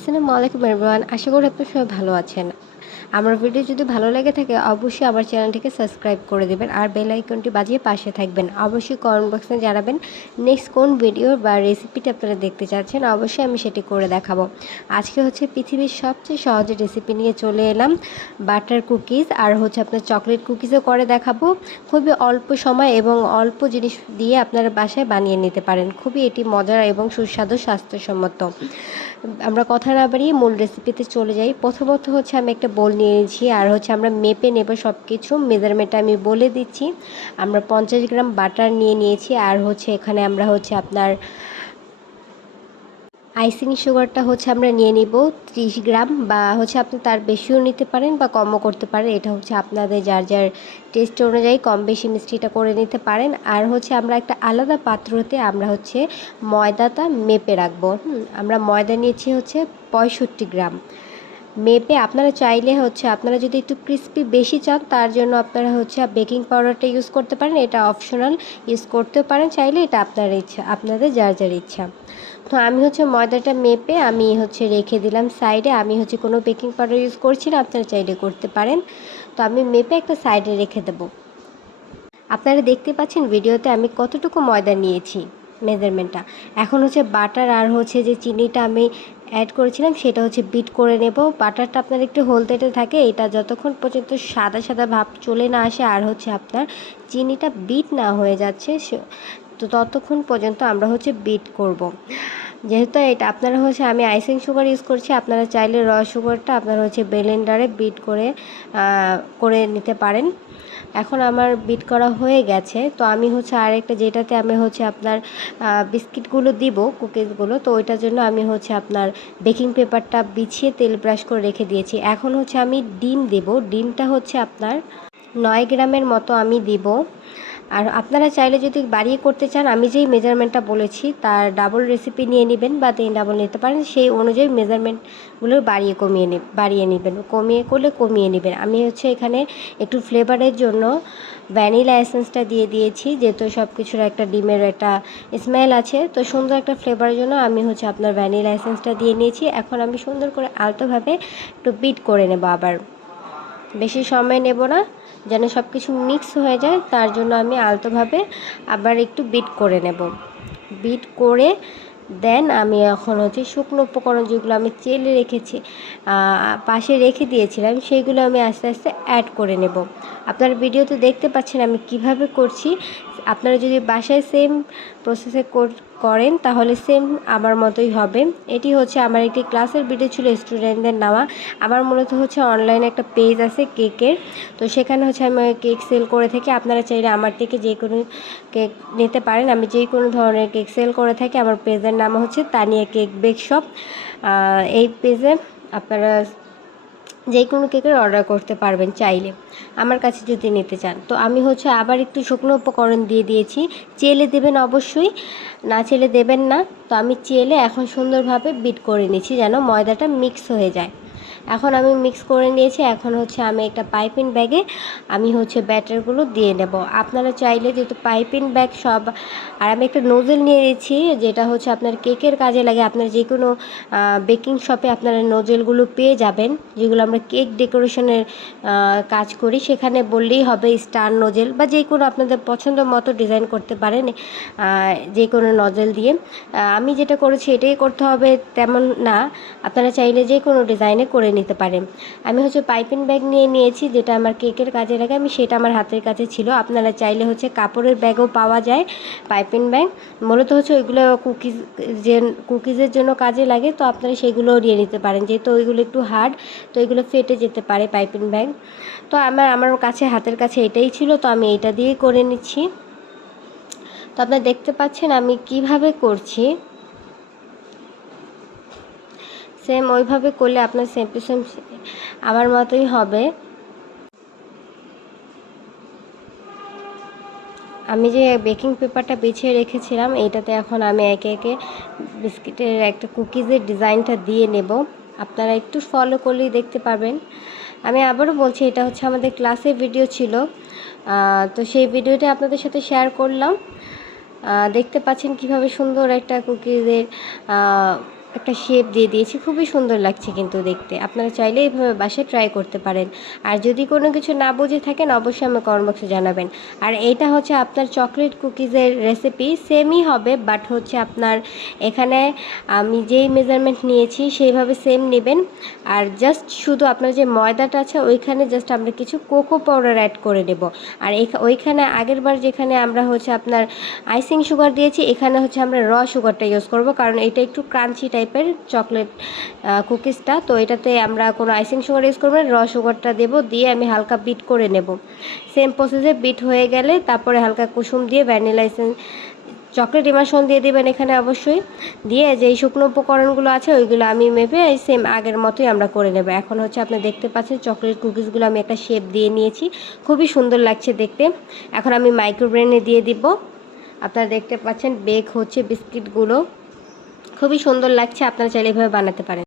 আসসালামু আলাইকুম এভরিওয়ান। আশা করি আপনারা সবাই ভালো আছেন। আমার ভিডিও যদি ভালো লেগে থাকে অবশ্যই আমার চ্যানেলটিকে সাবস্ক্রাইব করে দিবেন আর বেল আইকনটি বাজিয়ে পাশে থাকবেন। অবশ্যই কমেন্ট বক্সে জানাবেন নেক্সট কোন ভিডিও বা রেসিপিটা আপনারা দেখতে চাচ্ছেন, অবশ্যই আমি সেটি করে দেখাবো। আজকে হচ্ছে পৃথিবীর সবচেয়ে সহজ রেসিপি নিয়ে চলে এলাম, বাটার কুকিজ আর হচ্ছে আপনার চকলেট কুকিজও করে দেখাবো। খুবই অল্প সময় এবং অল্প জিনিস দিয়ে আপনারা বাসায় বানিয়ে নিতে পারেন। খুবই এটি মজার এবং সুস্বাদু স্বাস্থ্যসম্মত। আমরা কথা না বাড়িয়ে মূল রেসিপিতে চলে যাই। প্রথমত হচ্ছে আমি একটা বোল নিয়ে নিয়েছি আর হচ্ছে আমরা মেপে নেব সব কিছু। মেজারমেন্টটা আমি বলে দিচ্ছি। আমরা 50 গ্রাম বাটার নিয়ে নিয়েছি আর হচ্ছে এখানে আমরা হচ্ছে আপনার আইসিং সুগারটা হচ্ছে আমরা নিয়ে নিব 30 গ্রাম, বা হচ্ছে আপনি তার বেশিও নিতে পারেন বা কমও করতে পারেন। এটা হচ্ছে আপনাদের যার যার টেস্ট অনুযায়ী কম বেশি মিষ্টিটা করে নিতে পারেন। আর হচ্ছে আমরা একটা আলাদা পাত্রতে আমরা হচ্ছে ময়দাটা মেপে রাখবো। আমরা ময়দা নিয়েছি হচ্ছে 65 গ্রাম। মেপে আপনারা চাইলে হচ্ছে আপনারা যদি একটু ক্রিস্পি বেশি চান তার জন্য আপনারা হচ্ছে বেকিং পাউডারটা ইউজ করতে পারেন। এটা অপশনাল, ইউজ করতেও পারেন চাইলে, এটা আপনার ইচ্ছা, আপনাদের যার যার ইচ্ছা। তো আমি হচ্ছে ময়দাটা মেপে আমি হচ্ছে রেখে দিলাম সাইডে। আমি হচ্ছে কোনো বেকিং পাউডার ইউজ করছি না, আপনারা চাইলে করতে পারেন। তো আমি মেপে একটা সাইডে রেখে দেবো। আপনারা দেখতে পাচ্ছেন ভিডিওতে আমি কতটুকু ময়দা নিয়েছি, মেজারমেন্টটা। এখন হচ্ছে বাটার আর হচ্ছে যে চিনিটা আমি অ্যাড করেছিলাম সেটা হচ্ছে বিট করে নেব। বাটারটা আপনার একটু হলদেটে থাকে, এটা যতক্ষণ পর্যন্ত সাদা সাদা ভাব চলে না আসে আর হচ্ছে আপনার চিনিটা বিট না হয়ে যাচ্ছে তো ততক্ষণ পর্যন্ত আমরা হচ্ছে বিট করব। যেহেতু এটা আপনারা হচ্ছে আমি আইসিং সুগার ইউজ করছি, আপনারা চাইলে র সুগারটা আপনারা হচ্ছে ব্লেন্ডারে বিট করে নিতে পারেন। এখন আমার বিট করা হয়ে গেছে। তো আমি হচ্ছে আরেকটা যেটাতে আমি হচ্ছে আপনার বিস্কিটগুলো দিব, কুকিজগুলো, তো ওইটার জন্য আমি হচ্ছে আপনার বেকিং পেপারটা বিছিয়ে তেল ব্রাশ করে রেখে দিয়েছি। এখন হচ্ছে আমি ডিম দেব। ডিমটা হচ্ছে আপনার 9 গ্রামের মতো আমি দিব। আর আপনারা চাইলে যদি বাড়িয়ে করতে চান আমি যেই মেজারমেন্টটা বলেছি তার ডাবল রেসিপি নিয়ে নেবেন বা 3 ডাবল নিতে পারেন, সেই অনুযায়ী মেজারমেন্টগুলো বাড়িয়ে নেবেন, কমিয়ে করলে কমিয়ে নেবেন। আমি হচ্ছে এখানে একটু ফ্লেভারের জন্য ভ্যানিলা এসেন্সটা দিয়ে দিয়েছি, যেহেতু সব কিছুর একটা ডিমের একটা স্মেল আছে, তো সুন্দর একটা ফ্লেভারের জন্য আমি হচ্ছে আপনার ভ্যানিলা এসেন্সটা দিয়ে নিয়েছি। এখন আমি সুন্দর করে আলতোভাবে একটু বিট করে নেব। আবার বেশি সময় নেব না, যেন সব কিছু মিক্স হয়ে যায়, তার জন্য আমি আলতোভাবে আবার একটু বিট করে নেব। বিট করে দেন আমি এখন হচ্ছে শুকনো উপকরণ যেগুলো আমি চেলে রেখেছি, পাশে রেখে দিয়েছিলাম, সেইগুলো আমি আস্তে আস্তে অ্যাড করে নেব। আপনারা ভিডিওতে দেখতে পাচ্ছেন আমি কিভাবে করছি। আপনারা যদি বাসায় সেম প্রসেসে করেন তাহলে সেম আমার মতোই হবে। এটি হচ্ছে আমার একটি ক্লাসের ভিডিও ছিল, স্টুডেন্টদের নেওয়া। আমার মূলত হচ্ছে অনলাইনে একটা পেজ আছে কেকের, তো সেখানে হচ্ছে আমি কেক সেল করে থাকি। আপনারা চাইলে আমার থেকে যে কোনো কেক নিতে পারেন। আমি যে কোনো ধরনের কেক সেল করে থাকি। আমার পেজের নাম হচ্ছে তানিয়া কেক বেক শপ। এই পেজে আপনারা যে কোনো কেকের অর্ডার করতে পারবেন চাইলে, আমার কাছে যদি নিতে চান। তো আমি হচ্ছে আবার একটু শুকনো উপকরণ দিয়ে দিয়েছি। চেলে দেবেন অবশ্যই, না চেলে দেবেন না। তো আমি চেলে এখন সুন্দরভাবে বিট করে নিচ্ছি যেন ময়দাটা মিক্স হয়ে যায়। এখন আমি মিক্স করে নিয়েছি। এখন হচ্ছে আমি একটা পাইপিং ব্যাগে আমি হচ্ছে ব্যাটারগুলো দিয়ে নেব। আপনারা চাইলে যেহেতু পাইপিং ব্যাগ সব, আর আমি একটা নোজেল নিয়ে নিয়েছি যেটা হচ্ছে আপনার কেকের কাজে লাগে। আপনার যে কোনো বেকিং শপে আপনারা নোজেলগুলো পেয়ে যাবেন, যেগুলো আমরা কেক ডেকোরেশনের কাজ করি, সেখানে বললেই হবে স্টার নোজেল, বা যে কোনো আপনাদের পছন্দ মতো ডিজাইন করতে পারেন যে কোনো নজেল দিয়ে। আমি যেটা করেছি এটাই করতে হবে তেমন না, আপনারা চাইলে যে কোনো ডিজাইনে করে নিতে পারেন। আমি হচ্ছে পাইপিং ব্যাগ নিয়ে নিয়েছি যেটা আমার কেকের কাজে লাগে, আমি সেটা আমার হাতের কাছে ছিল। আপনারা চাইলে হচ্ছে কাপড়ের ব্যাগও পাওয়া যায় পাইপিং ব্যাগ, মূলত হচ্ছে ওইগুলো কুকিজের জন্য কাজে লাগে, তো আপনারা সেগুলোও নিয়ে নিতে পারেন, যেহেতু ওইগুলো একটু হার্ড, তো এগুলো ফেটে যেতে পারে পাইপিং ব্যাগ। তো আমার কাছে হাতের কাছে এটাই ছিল, তো আমি এটা দিয়েই করে নিচ্ছি। তো আপনারা দেখতে পাচ্ছেন আমি কিভাবে করছি। সেম ওইভাবে করলে আপনার সেম টু সেম আমার মতোই হবে। আমি যে বেকিং পেপারটা বিছিয়ে রেখেছিলাম এইটাতে এখন আমি একে একে বিস্কিটের একটা কুকিজের ডিজাইনটা দিয়ে নেব। আপনারা একটু ফলো করলেই দেখতে পারবেন। আমি আবারও বলছি এটা হচ্ছে আমাদের ক্লাসের ভিডিও ছিল, তো সেই ভিডিওটা আপনাদের সাথে শেয়ার করলাম। দেখতে পাচ্ছেন কিভাবে সুন্দর একটা কুকিজের একটা শেপ দিয়ে দিয়েছি, খুবই সুন্দর লাগছে কিন্তু দেখতে। আপনারা চাইলে এইভাবে বাসায় ট্রাই করতে পারেন। আর যদি কোনো কিছু না বুঝে থাকেন অবশ্যই আমাকে কমেন্ট বক্সে জানাবেন। আর এটা হচ্ছে আপনার চকলেট কুকিজের রেসিপি, সেমই হবে, বাট হচ্ছে আপনার এখানে আমি যেই মেজারমেন্ট নিয়েছি সেইভাবে সেম নেবেন। আর জাস্ট শুধু আপনার যে ময়দাটা আছে ওইখানে জাস্ট আমরা কিছু কোকো পাউডার অ্যাড করে নেব। আর ওইখানে আগেরবার যেখানে আমরা হচ্ছে আপনার আইসিং সুগার দিয়েছি, এখানে হচ্ছে আমরা সুগারটা ইউজ করব, কারণ এটা একটু ক্রাঞ্চি টাইপের চকলেট কুকিজটা। তো এটাতে আমরা কোনো আইসিং সুগার ইউজ করবো না, সুগারটা দেবো, দিয়ে আমি হালকা বিট করে নেব। সেম প্রসেসে বিট হয়ে গেলে তারপরে হালকা কুসুম দিয়ে ভ্যানিলা এসেন্স, চকলেট ইমাশন দিয়ে দেবেন এখানে অবশ্যই। দিয়ে যেই শুকনো উপকরণগুলো আছে ওইগুলো আমি মেপে সেম আগের মতোই আমরা করে নেব। এখন হচ্ছে আপনি দেখতে পাচ্ছেন চকলেট কুকিজগুলো আমি একটা শেপ দিয়ে নিয়েছি, খুবই সুন্দর লাগছে দেখতে। এখন আমি মাইক্রোওভেনে দিয়ে দিব। আপনারা দেখতে পাচ্ছেন বেক হচ্ছে বিস্কিটগুলো, খুবই সুন্দর লাগছে। আপনারা চাইলে এভাবে বানাতে পারেন।